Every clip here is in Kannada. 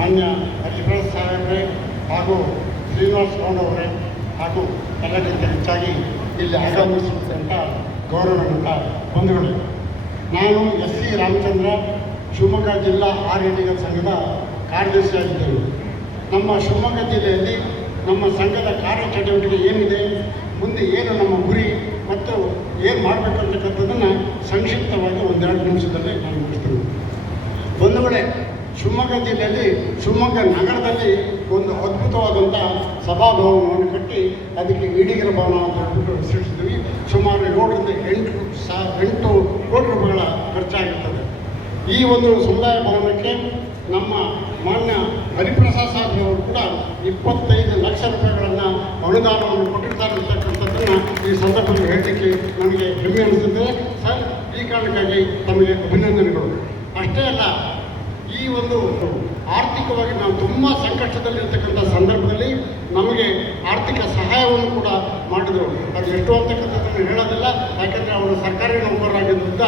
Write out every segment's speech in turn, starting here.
ಮಾನ್ಯ ಹರಿಪ್ರಸಾದ್ ಸಾಹೇಬ್ರೆ ಹಾಗೂ ಶ್ರೀನಿವಾಸ್ ಗೌಡವರೇ ಹಾಗೂ ಎಲ್ಲಕ್ಕಿಂತ ಹೆಚ್ಚಾಗಿ ಇಲ್ಲಿ ಆಗಮಿಸಿದಂಥ ಗೌರವಾನ್ವಿತ ಬಂಧುಗಳು, ನಾನು SC ರಾಮಚಂದ್ರ, ಶಿವಮೊಗ್ಗ ಜಿಲ್ಲಾ ಆರ್ಯಟಿಗರ ಸಂಘದ ಕಾರ್ಯದರ್ಶಿಯಾಗಿದ್ದೇನೆ. ನಮ್ಮ ಶಿವಮೊಗ್ಗ ಜಿಲ್ಲೆಯಲ್ಲಿ ನಮ್ಮ ಸಂಘದ ಕಾರ್ಯಚಟುವಟಿಕೆ ಏನಿದೆ, ಮುಂದೆ ಏನು ನಮ್ಮ ಗುರಿ ಮತ್ತು ಏನು ಮಾಡಬೇಕಂತಕ್ಕಂಥದ್ದನ್ನು ಸಂಕ್ಷಿಪ್ತವಾಗಿ ಒಂದೆರಡು ನಿಮಿಷದಲ್ಲಿ ನಾನು ಮುಗಿಸ್ತೀನಿ. ಬಂಧುಗಳೇ, ಶಿವಮೊಗ್ಗ ಜಿಲ್ಲೆಯಲ್ಲಿ ಶಿವಮೊಗ್ಗ ನಗರದಲ್ಲಿ ಒಂದು ಅದ್ಭುತವಾದಂಥ ಸಭಾಭವನವನ್ನು ಕಟ್ಟಿ ಅದಕ್ಕೆ ಈಡಿಗರ ಭವನ ಅಂತ ಹೇಳ್ಬಿಟ್ಟು ಹೆಸರಿಸಿದ್ವಿ. ಸುಮಾರು 7 ರಿಂದ 8 ಕೋಟಿ ರೂಪಾಯಿಗಳ ಖರ್ಚಾಗಿರ್ತದೆ. ಈ ಒಂದು ಸಮುದಾಯ ಭವನಕ್ಕೆ ನಮ್ಮ ಮಾನ್ಯ ಹರಿಪ್ರಸಾದ್ ಸಾಹೇಬ್ರವರು ಕೂಡ 25 ಲಕ್ಷ ರೂಪಾಯಿಗಳನ್ನು ಅನುದಾನವನ್ನು ಕೊಟ್ಟಿರ್ತಾರೆ ಅಂತಕ್ಕಂಥದ್ದನ್ನು ಈ ಸಂದರ್ಭದಲ್ಲಿ ಹೇಳಲಿಕ್ಕೆ ನನಗೆ ಹೆಮ್ಮೆ ಅನಿಸುತ್ತದೆ. ಸರ್, ಈ ಕಾರಣಕ್ಕಾಗಿ ತಮಗೆ ಅಭಿನಂದನೆಗಳು. ಅಷ್ಟೇ ಅಲ್ಲ, ಈ ಒಂದು ಆರ್ಥಿಕವಾಗಿ ನಾವು ತುಂಬ ಸಂಕಷ್ಟದಲ್ಲಿರ್ತಕ್ಕಂಥ ಸಂದರ್ಭದಲ್ಲಿ ನಮಗೆ ಆರ್ಥಿಕ ಸಹಾಯವನ್ನು ಕೂಡ ಮಾಡಿದರು. ಅದು ಎಷ್ಟು ಅಂತಕ್ಕಂಥದ್ದನ್ನು ಹೇಳೋದಿಲ್ಲ, ಯಾಕೆಂದರೆ ಅವರು ಸರ್ಕಾರಿ ನೌಕರರಾಗಿದ್ದರಿಂದ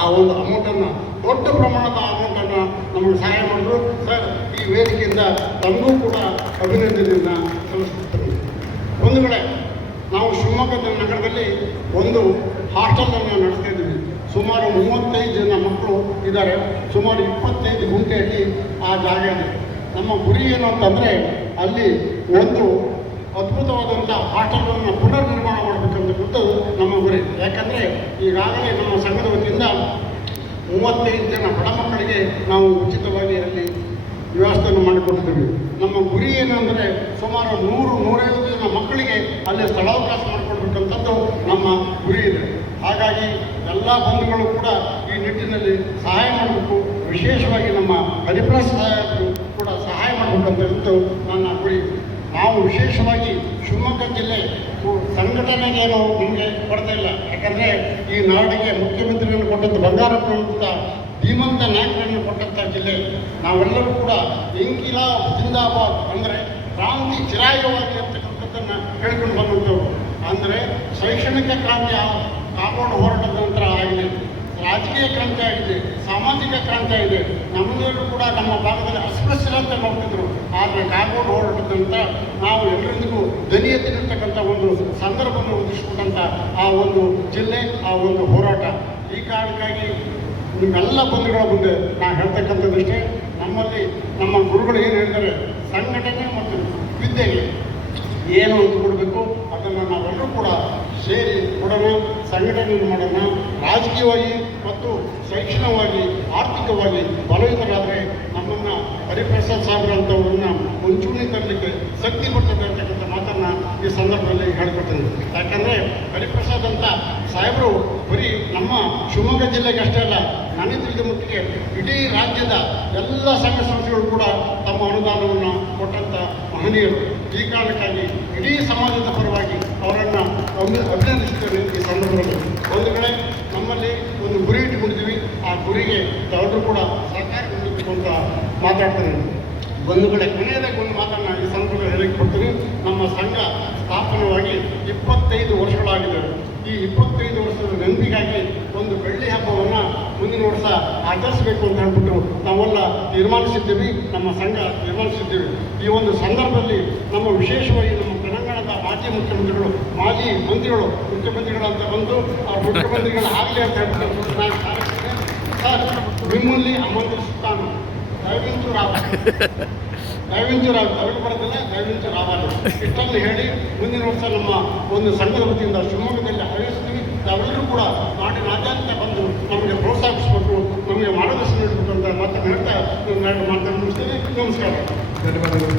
ಆ ಒಂದು ಅಮೌಂಟನ್ನು, ದೊಡ್ಡ ಪ್ರಮಾಣದ ಅಮೌಂಟನ್ನು ನಮಗೆ ಸಹಾಯ ಮಾಡಿದ್ರು. ಸರ್, ಈ ವೇದಿಕೆಯಿಂದ ತಮಗೂ ಕೂಡ ಅಭಿನಂದನೆಯನ್ನು ಸಲ್ಲಿಸುತ್ತೇನೆ. ಒಂದು ವೇಳೆ ನಾವು ಶಿವಮೊಗ್ಗದ ನಗರದಲ್ಲಿ ಒಂದು ಹಾಸ್ಟೆಲನ್ನು ನಡೆಸ್ತಾ ಇದ್ದೀವಿ. ಸುಮಾರು 35 ಜನ ಮಕ್ಕಳು ಇದ್ದಾರೆ. ಸುಮಾರು 25 ಗುಂಟೆಯಲ್ಲಿ ಆ ಜಾಗ ಇದೆ. ನಮ್ಮ ಗುರಿ ಏನು ಅಂತಂದರೆ ಅಲ್ಲಿ ಒಂದು ಅದ್ಭುತವಾದಂಥ ಹಾಸ್ಟೆಲನ್ನು ಪುನರ್ ನಿರ್ಮಾಣ ಮಾಡಬೇಕಂತಕ್ಕಂಥದ್ದು ನಮ್ಮ ಗುರಿ. ಯಾಕಂದರೆ ಈಗಾಗಲೇ ನಮ್ಮ ಸಂಘದ ವತಿಯಿಂದ 35 ಜನ ಬಡ ಮಕ್ಕಳಿಗೆ ನಾವು ಉಚಿತವಾಗಿ ಅಲ್ಲಿ ವ್ಯವಸ್ಥೆಯನ್ನು ಮಾಡಿಕೊಟ್ಟಿದ್ದೀವಿ. ನಮ್ಮ ಗುರಿ ಏನಂದರೆ ಸುಮಾರು 100-150 ಜನ ಮಕ್ಕಳಿಗೆ ಅಲ್ಲಿ ಸ್ಥಳಾವಕಾಶ ಮಾಡಿಕೊಡ್ಬೇಕಂಥದ್ದು ನಮ್ಮ ಗುರಿ ಇದೆ. ಹಾಗಾಗಿ ಎಲ್ಲ ಬಂಧುಗಳು ಕೂಡ ಈ ನಿಟ್ಟಿನಲ್ಲಿ ಸಹಾಯ ಮಾಡಬೇಕು. ವಿಶೇಷವಾಗಿ ನಮ್ಮ ಹರಿಪ್ರಸಾದ್ ಸಾಹೇಬರು ಕೂಡ ಸಹಾಯ ಮಾಡಬೇಕಂತ ನನ್ನ ಗುರಿ. ನಾವು ವಿಶೇಷವಾಗಿ ಶಿವಮೊಗ್ಗ ಜಿಲ್ಲೆ ಸಂಘಟನೆಗೇನು ನಮಗೆ ಕೊಡ್ತಾ ಇಲ್ಲ. ಯಾಕಂದರೆ ಈ ನಾಡಿಗೆ ಮುಖ್ಯಮಂತ್ರಿಗಳನ್ನು ಕೊಟ್ಟಂಥ ಬಂಗಾರಪ್ಪನಂಥ ಧೀಮಂತ ನಾಯಕರನ್ನು ಕೊಟ್ಟಂಥ ಜಿಲ್ಲೆ. ನಾವೆಲ್ಲರೂ ಕೂಡ ಇಂಕಿಲಾಬ್ ಜಿಂದಾಬಾದ್ ಅಂದರೆ ಕ್ರಾಂತಿ ಚಿರಾಯುವಾಗಿ ಅಂತಕ್ಕಂಥದ್ದನ್ನು ಹೇಳ್ಕೊಂಡು ಬಂದಂಥವ್ರು. ಅಂದರೆ ಶೈಕ್ಷಣಿಕ ಕ್ರಾಂತಿ ಕಾಗೋಡು ಹೋರಾಟದ ನಂತರ ಆಗಿದೆ, ರಾಜಕೀಯ ಕ್ರಾಂತಿ ಆಗಿದೆ, ಸಾಮಾಜಿಕ ಕ್ರಾಂತಿ ಆಗಿದೆ. ನಮ್ಮಲ್ಲೂ ಕೂಡ ನಮ್ಮ ಭಾಗದಲ್ಲಿ ಅಸ್ಪೃಶ್ಯರಂತೆ ನೋಡ್ತಿದ್ರು. ಆದರೆ ಕಾಗೋಡು ಹೋರಾಟದ ನಂತರ ನಾವು ಎಲ್ಲರಿಗೂ ಧ್ವನಿ ಎತ್ತಿರ್ತಕ್ಕಂಥ ಒಂದು ಸಂದರ್ಭವನ್ನು ಒದಗಿಸಿಕೊಟ್ಟಂಥ ಆ ಒಂದು ಜಿಲ್ಲೆ, ಆ ಒಂದು ಹೋರಾಟ. ಈ ಕಾರಣಕ್ಕಾಗಿ ನಿಮ್ಮೆಲ್ಲ ಬಂಧುಗಳ ಮುಂದೆ ನಾನು ಹೇಳ್ತಕ್ಕಂಥದ್ದಿಷ್ಟೇ. ನಮ್ಮಲ್ಲಿ ನಮ್ಮ ಗುರುಗಳು ಏನು ಹೇಳಿದ್ದಾರೆ, ಸಂಘಟನೆ ಮತ್ತು ವಿದ್ಯೆಗೆ ಏನು ಅಂತ ಕೊಡಬೇಕು ಅದನ್ನು ನಾವೆಲ್ಲರೂ ಕೂಡ ಸೇರಿ ಕೊಡೋಣ, ಸಂಘಟನೆಯನ್ನು ಮಾಡೋಣ. ರಾಜಕೀಯವಾಗಿ ಮತ್ತು ಶೈಕ್ಷಣಿಕವಾಗಿ, ಆರ್ಥಿಕವಾಗಿ ಬಲವಿತರಾದರೆ ನಮ್ಮನ್ನು ಹರಿಪ್ರಸಾದ್ ಸಾಹೇಬ್ರಂಥವ್ರನ್ನ ಮುಂಚೂಣಿ ತರಲಿಕ್ಕೆ ಶಕ್ತಿ ಬರ್ತದೆ ಅಂತಕ್ಕಂಥ ಮಾತನ್ನು ಈ ಸಂದರ್ಭದಲ್ಲಿ ಹೇಳಿಕೊಡ್ತೇನೆ. ಯಾಕಂದರೆ ಹರಿಪ್ರಸಾದ್ ಅಂತ ಸಾಹೇಬರು ಬರೀ ನಮ್ಮ ಶಿವಮೊಗ್ಗ ಜಿಲ್ಲೆಗೆ ಅಷ್ಟೇ ಅಲ್ಲ, ನನಗೆ ತಿಳಿದ ಮಟ್ಟಿಗೆ ಇಡೀ ರಾಜ್ಯದ ಎಲ್ಲ ಸಂಘ ಸಂಸ್ಥೆಗಳು ಕೂಡ ತಮ್ಮ ಅನುದಾನವನ್ನು ಕೊಟ್ಟಂಥ ಮಹನೀಯರು. ಈ ಕಾರಣಕ್ಕಾಗಿ ಇಡೀ ಸಮಾಜದ ಪರವಾಗಿ ಅವರನ್ನು ಅಭಿನಂದಿಸ್ತೇನೆ ಈ ಸಂದರ್ಭದಲ್ಲಿ. ಒಂದು ಕಡೆ ನಮ್ಮಲ್ಲಿ ಒಂದು ಗುರಿ ಇಟ್ಟುಕೊಂಡಿದ್ದೀವಿ, ಆ ಗುರಿಗೆ ತಾವೆಲ್ಲರೂ ಕೂಡ ಸಹಕಾರ ನೀಡಬೇಕು ಅಂತ ಮಾತಾಡ್ತೇನೆ. ಒಂದು ಕಡೆ ಕೊನೆಯದಾಗಿ ಒಂದು ಮಾತನ್ನು ಈ ಸಂದರ್ಭದಲ್ಲಿ ಹೇಳಕ್ಕೆ ಕೊಡ್ತೀನಿ. ನಮ್ಮ ಸಂಘ ಸ್ಥಾಪನವಾಗಿ 25 ವರ್ಷಗಳಾಗಿದೆ. ಈ 25 ವರ್ಷದ ನೆನಪಿಗಾಗಿ ಒಂದು ಬೆಳ್ಳಿ ಹಬ್ಬವನ್ನು ಮುಂದಿನ ವರ್ಷ ಆಚರಿಸಬೇಕು ಅಂತ ಹೇಳ್ಬಿಟ್ಟು ನಾವೆಲ್ಲ ತೀರ್ಮಾನಿಸಿದ್ದೀವಿ, ನಮ್ಮ ಸಂಘ ತೀರ್ಮಾನಿಸಿದ್ದೀವಿ. ಈ ಒಂದು ಸಂದರ್ಭದಲ್ಲಿ ನಮ್ಮ ವಿಶೇಷವಾಗಿ ನಮ್ಮ ತೆಲಂಗಾಣದ ಮಾಜಿ ಮುಖ್ಯಮಂತ್ರಿಗಳು, ಮಾಜಿ ಮಂತ್ರಿಗಳು, ಮುಖ್ಯಮಂತ್ರಿಗಳಂತ ಬಂದು ಆ ಮುಖ್ಯಮಂತ್ರಿಗಳು ಆಗಲಿ ಅಂತ ಹೇಳ್ಬಿಟ್ಟು ನಾನು ಸಾರಿಸ್ತೇನೆ. ಸರ್, ನಿಮ್ಮಲ್ಲಿ ಆಮಂತ್ರಿಸುತ್ತಾನು, ದಯವಿಟ್ಟು ತಲೆಗೆ ಬರೋದಿಲ್ಲ, ದಯವಿಟ್ಟು ರಾవాలి. ಇಷ್ಟನ್ನು ಹೇಳಿ ಮುಂದಿನ ವರ್ಷ ನಮ್ಮ ಒಂದು ಸಂಘದ ವತಿಯಿಂದ ಶಿವಮೊಗ್ಗದಲ್ಲಿ ಆಯೋಜಿಸ್ತೀವಿ. ತಾವೆಲ್ಲರೂ ಕೂಡ ನಾಡಿನಾದ್ಯಂತ ಬಂದು ನಮಗೆ ಪ್ರೋತ್ಸಾಹಿಸಬೇಕು, ನಮಗೆ ಮಾರ್ಗದರ್ಶನ ನೀಡಬೇಕು ಅಂತ ಮಾತನ್ನು ಹೇಳ್ತಾ ಮಾತನ್ನು ಮುಗಿಸ್ತೀನಿ. ನಮಸ್ಕಾರ, ಧನ್ಯವಾದಗಳು.